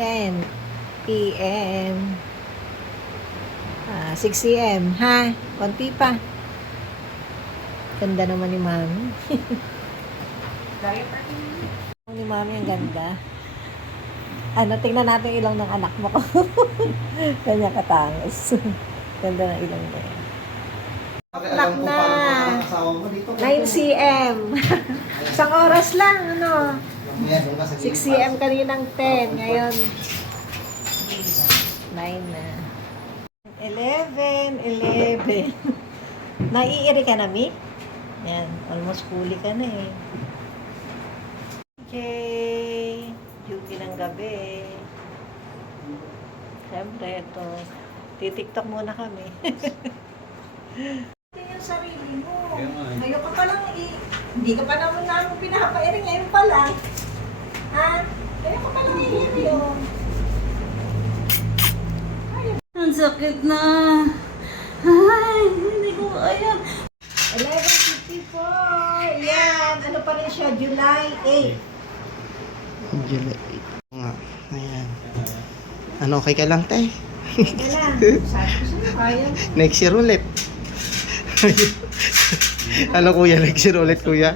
10 p.m. 6 a.m. Ha? Konti pa. Ganda naman ni Mami. Ni Mami ang ganda. Tingnan natin ilong ng anak mo. Kanya katangos. Ganda ng ilong niya. Anak na. 9 cm. Isang oras lang, ano? 6 cm kaninang 10. Ngayon, 9 na. 11. Naiiri ka na, Mi? Yan, almost fully ka na eh. Okay. Duty ng gabi. Siyempre, ito. Titiktok muna kami. Yung sarili mo. Ngayon ka pa lang hindi ka pa naman namin pinapairing. Ngayon pa lang. Ha? Ngayon ka pa lang iiri yun. Ang sakit na. Ay, hindi ko kaya. 11:54. Yan. Ano pa rin siya? July 8. July 8 nga. Ayan. Ano, okay ka lang, tay? Teka lang. Sabi ko sa'yo, kaya. Next year ulit. Ano kuya, next year ulit kuya?